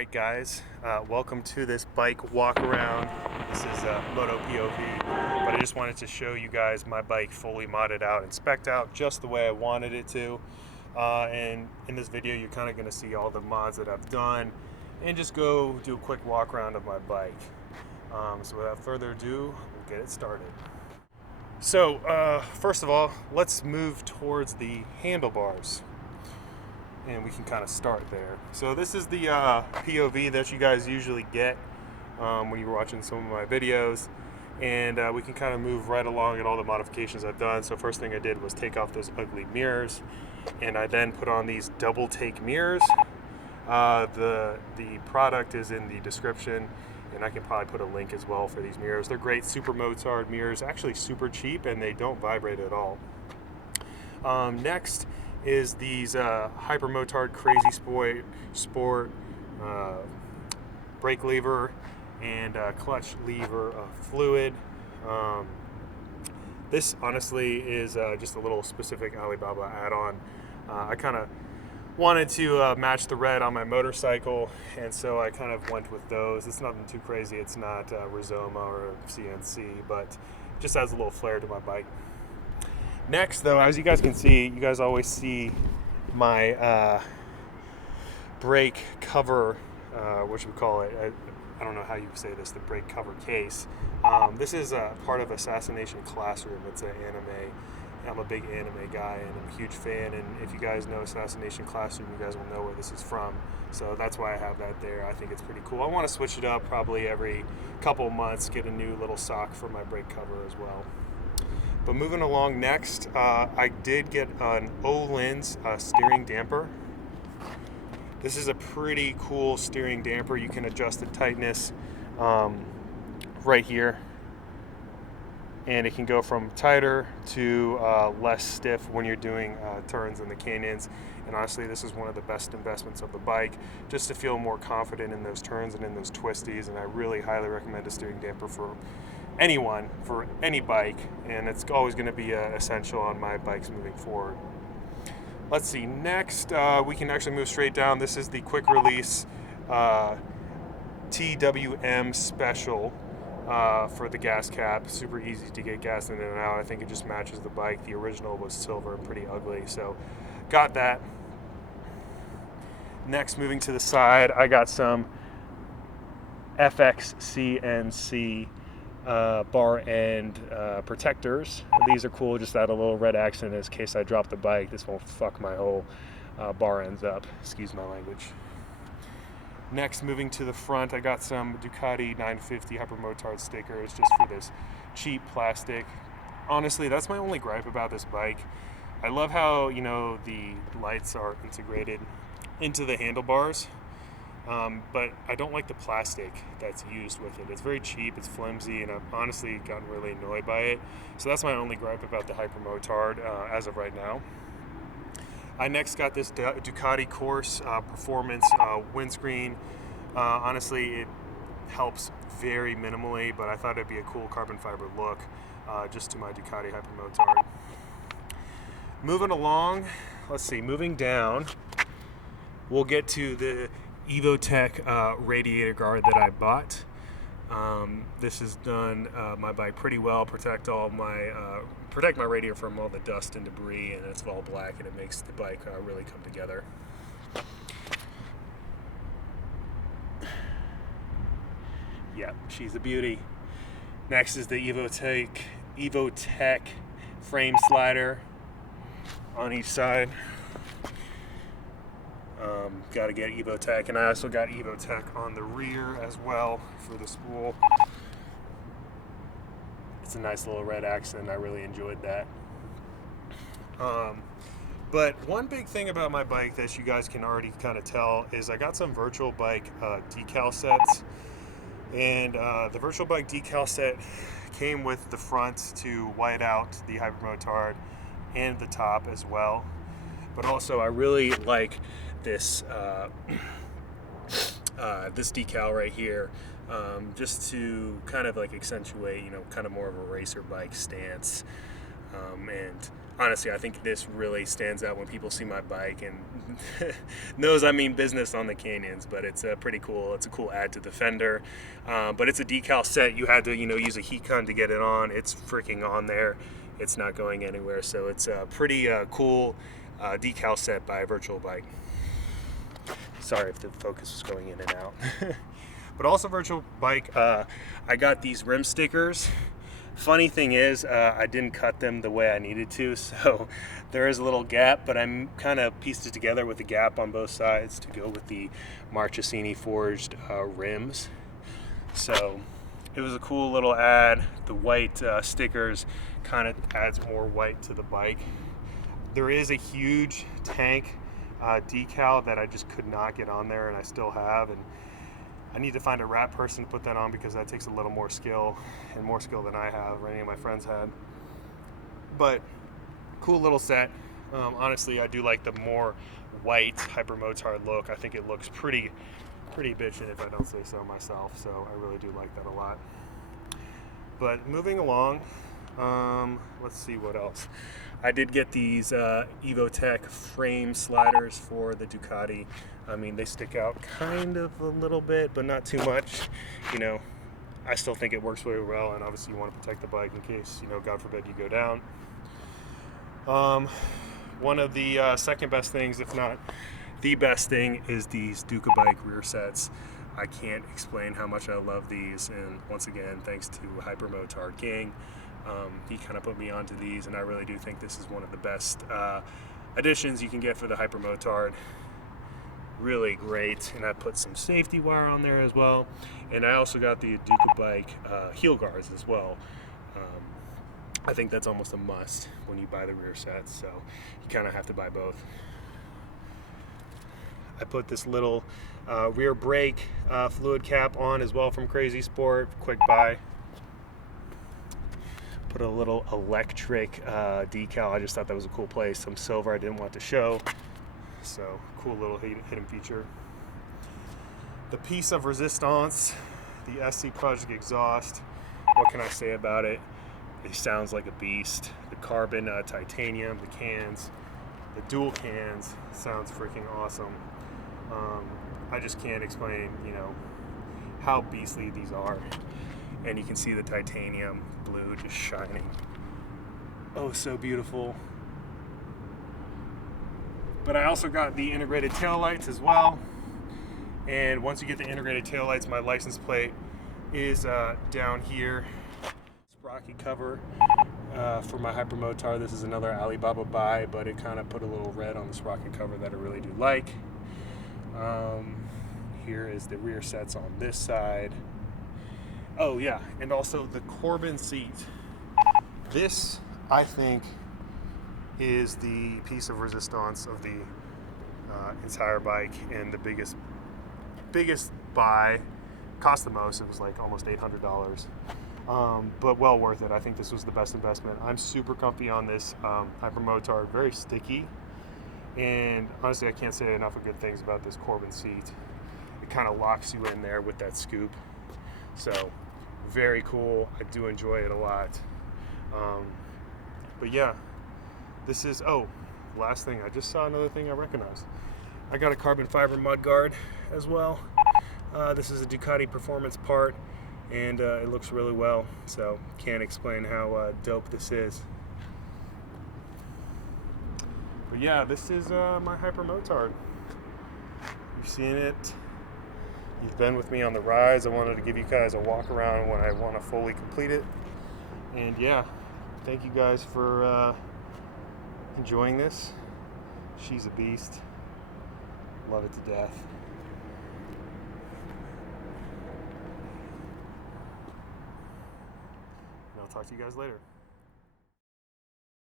Alright guys, welcome to this bike walk around. This is Moto POV, but I just wanted to show you guys my bike fully modded out and spec'd out just the way I wanted it to. And in this video you're kind of going to see all the mods that I've done and just go do a quick walk around of my bike. So without further ado, we'll get it started. So first of all, let's move towards the handlebars. And we can kind of start there. So this is the POV that you guys usually get when you're watching some of my videos, and we can kind of move right along at all the modifications I've done. So first thing I did was take off those ugly mirrors, and I then put on these double take mirrors. The product is in the description, and I can probably put a link as well for these mirrors. They're great Supermotard mirrors, actually super cheap, and they don't vibrate at all. Next is these Hypermotard Crazy Sport brake lever and clutch lever fluid. This honestly is just a little specific Alibaba add-on. I kind of wanted to match the red on my motorcycle, and so I kind of went with those. It's nothing too crazy. It's not Rizoma or CNC, but just adds a little flair to my bike. Next, though, as you guys can see, you guys always see my brake cover, what should we call it? I don't know how you say this, the brake cover case. This is part of Assassination Classroom. It's an anime. I'm a big anime guy, and I'm a huge fan, and if you guys know Assassination Classroom, you guys will know where this is from. So that's why I have that there. I think it's pretty cool. I want to switch it up probably every couple of months, get a new little sock for my brake cover as well. But moving along next, I did get an Ohlins steering damper. This is a pretty cool steering damper. You can adjust the tightness right here. And it can go from tighter to less stiff when you're doing turns in the canyons. And honestly, this is one of the best investments of the bike, just to feel more confident in those turns and in those twisties. And I really highly recommend a steering damper for anyone, for any bike, and it's always going to be essential on my bikes moving forward. Let's see, next we can actually move straight down. This is the quick release TWM special for the gas cap. Super easy to get gas in and out. I think it just matches the bike. The original was silver and pretty ugly, so got that. Next, moving to the side, I got some FXCNC bar end protectors. These are cool, just add a little red accent in case I drop the bike. This won't fuck my whole bar ends up. Excuse my language. Next, moving to the front, I got some Ducati 950 Hypermotard stickers just for this cheap plastic. Honestly, that's my only gripe about this bike. I love how, you know, the lights are integrated into the handlebars. But I don't like the plastic that's used with it. It's very cheap, it's flimsy, and I've honestly gotten really annoyed by it. So that's my only gripe about the Hypermotard as of right now. I next got this Ducati Corse Performance windscreen. Honestly, it helps very minimally, but I thought it'd be a cool carbon fiber look just to my Ducati Hypermotard. Moving along, let's see, moving down, we'll get to the Evotech Radiator Guard that I bought. This has done my bike pretty well. Protect my radiator from all the dust and debris, and it's all black, and it makes the bike really come together. Yeah, she's a beauty. Next is the Evotech frame slider on each side. Got to get Evotech, and I also got Evotech on the rear as well for the spool. It's a nice little red accent. I really enjoyed that. But one big thing about my bike that you guys can already kind of tell is I got some VultureBike decal sets, and the VultureBike decal set came with the front to white out the Hypermotard and the top as well. But also I really like this this decal right here, just to kind of like accentuate, you know, kind of more of a racer bike stance. And honestly, I think this really stands out when people see my bike and knows I mean business on the canyons. But it's pretty cool. It's a cool add to the Fender. But it's a decal set. You had to, you know, use a heat gun to get it on. It's freaking on there. It's not going anywhere. So it's a pretty cool decal set by VultureBike. Sorry if the focus was going in and out. But also VultureBike, I got these rim stickers. Funny thing is, I didn't cut them the way I needed to, so there is a little gap, but I'm kind of pieced it together with the gap on both sides to go with the Marchesini forged rims. So it was a cool little add. The white stickers kind of adds more white to the bike. There is a huge tank decal that I just could not get on there, and I still have, and I need to find a wrap person to put that on because that takes a little more skill, and more skill than I have or any of my friends had. But cool little set. Honestly, I do like the more white Hypermotard look. I think it looks pretty bitchin' if I don't say so myself, so I really do like that a lot. But moving along, let's see what else. I did get these Evotech frame sliders for the Ducati. I mean, they stick out kind of a little bit, but not too much. You know, I still think it works very well, and obviously you want to protect the bike in case, you know, God forbid you go down. One of the second best things, if not the best thing, is these Dukabike rear sets. I can't explain how much I love these, and once again, thanks to Hypermotard King. He kind of put me onto these, and I really do think this is one of the best additions you can get for the Hypermotard. Really great, and I put some safety wire on there as well, and I also got the Dukabike heel guards as well. I think that's almost a must when you buy the rear sets, so you kind of have to buy both. I put this little rear brake fluid cap on as well from Crazy Sport, quick buy. Put a little electric decal. I just thought that was a cool place. Some silver I didn't want to show. So cool little hidden feature. The piece of resistance, the SC Project exhaust. What can I say about it? It sounds like a beast. The carbon titanium, the cans, the dual cans, sounds freaking awesome. I just can't explain, you know, how beastly these are. And you can see the titanium blue just shining. Oh, so beautiful. But I also got the integrated tail lights as well. And once you get the integrated tail lights, my license plate is down here. Sprocket cover for my Hypermotard. This is another Alibaba buy, but it kind of put a little red on the Sprocket cover that I really do like. Here is the rear sets on this side. Oh yeah, and also the Corbin seat. This, I think, is the piece of resistance of the entire bike, and the biggest buy. Cost the most. It was like almost $800, but well worth it. I think this was the best investment. I'm super comfy on this Hypermotard, very sticky, and honestly I can't say enough of good things about this Corbin seat. It kind of locks you in there with that scoop, so very cool. I do enjoy it a lot. But yeah, this is, oh, last thing, I just saw another thing I recognized. I got a carbon fiber mud guard as well. This is a Ducati performance part, and it looks really well, so can't explain how dope this is. But yeah, this is my Hypermotard. You've seen it. You've been with me on the rides. I wanted to give you guys a walk around when I want to fully complete it. And yeah, thank you guys for enjoying this. She's a beast. Love it to death. And I'll talk to you guys later.